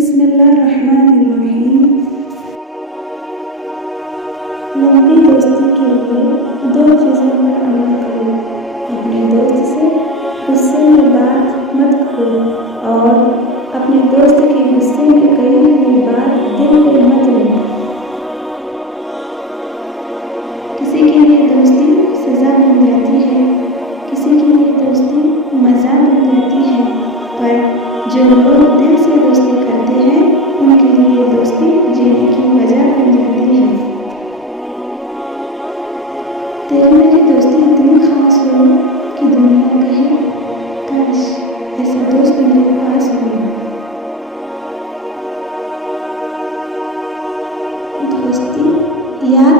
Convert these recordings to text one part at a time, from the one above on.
बिस्मिल्लाहिर्रहमानिर्रहीम। लंबी दोस्ती के लिए दो चीज़ों पर अमल करो। अपने दोस्त से गुस्से में बात मत करो और अपने दोस्त के गुस्से में कही हुई बात दिल पे मत लो। किसी के लिए दोस्ती सज़ा बन जाती है, किसी के लिए दोस्ती मज़ा बन जाती है, पर जो लोग दिल से दोस्ती करते हैं उनके लिए दोस्ती जीने की वजह बन जाती है। तेरी मेरी दोस्ती इतनी खास हो कि दुनिया कहे काश ऐसा दोस्त मेरे पास हो। दोस्ती याद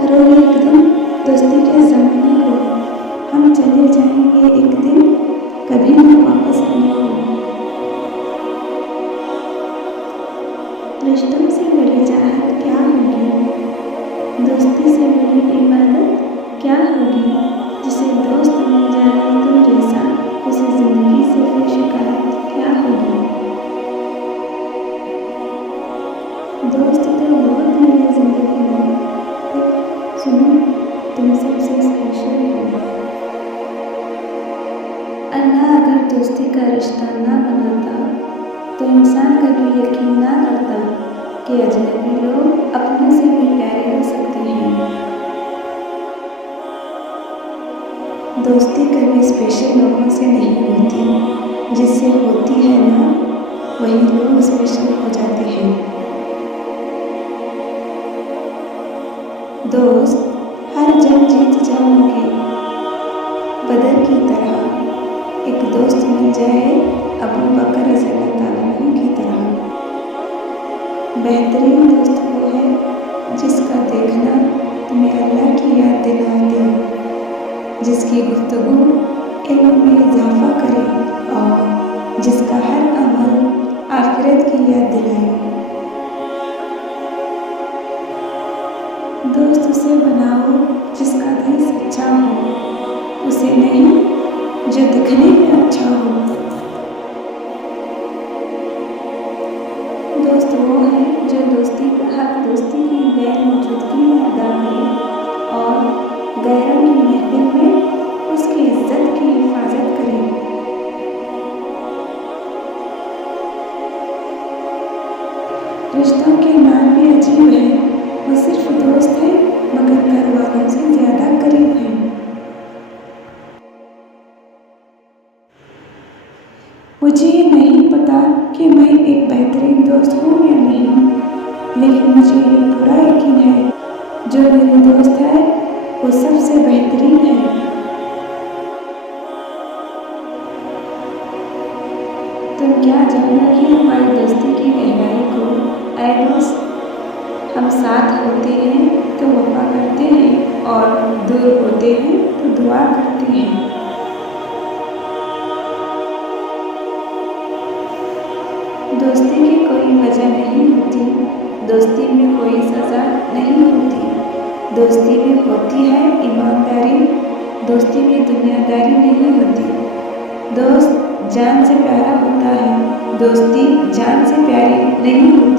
करो एक दिन दोस्ती के ज़माने को। हम चले जाएंगे एक दिन कभी न वापस आने को। रिश्तों से बड़ी चाहत क्या होगी, दोस्ती से बड़ी इबादत क्या होगी। जिसे दोस्त मिल जाए तो जैसा, उसे ज़िंदगी से कोई शिकायत क्या होगी। दोस्त तो बहुत मिले ज़िंदगी में, पर सुनो तुम सबसे स्पेशल हो। अल्लाह अगर दोस्ती का रिश्ता ना बनाता तो इंसान कभी यकीन ना करता कि अजनबी लोग अपने से भी प्यारे हो सकते हैं। दोस्ती कभी स्पेशल लोगों से नहीं होती, जिससे होती है ना वही लोग स्पेशल हो जाते हैं। दोस्त हर जंग जीत जाओगे बदर की तरह। एक दोस्त मिल जाए अबू बकर रज़ियल्लाहु अन्हु की तरह। बेहतरीन दोस्त वो है जिसका देखना तुम्हें अल्लाह की याद दिला दे, जिसकी गुफ्तगू इल्म में इजाफा करे और जिसका हर अमल आखिरत की याद दिलाए। दोस्त उसे बनाओ जिसका दिल सच्चा हो, उसे नहीं जो दिखने में अच्छा हो। दोस्त वो है जो दोस्ती का हक दोस्ती की गैर मौजूदगी में अदा करे और गैरों की महफिल में उसकी इज्जत की हिफाजत करे। रिश्तों के नाम भी अजीब है, वो सिर्फ दोस्त है मगर घर वालों से ज़्यादा करीब है। मुझे ये नहीं पता कि मैं एक बेहतरीन दोस्त हूँ या नहीं, लेकिन मुझे ये पूरा यकीन है जो मेरे दोस्त है वो सबसे बेहतरीन है। तुम क्या जानोगी हमारी दोस्ती की गहराई को। ऐ दोस्त, हम साथ होते हैं तो वफा करते हैं और दूर होते हैं तो दुआ करते हैं। दोस्ती की कोई वजह नहीं होती, दोस्ती में कोई सज़ा नहीं होती। दोस्ती में होती है ईमानदारी, दोस्ती में दुनियादारी नहीं होती। दोस्त जान से प्यारा होता है, दोस्ती जान से प्यारी नहीं होती।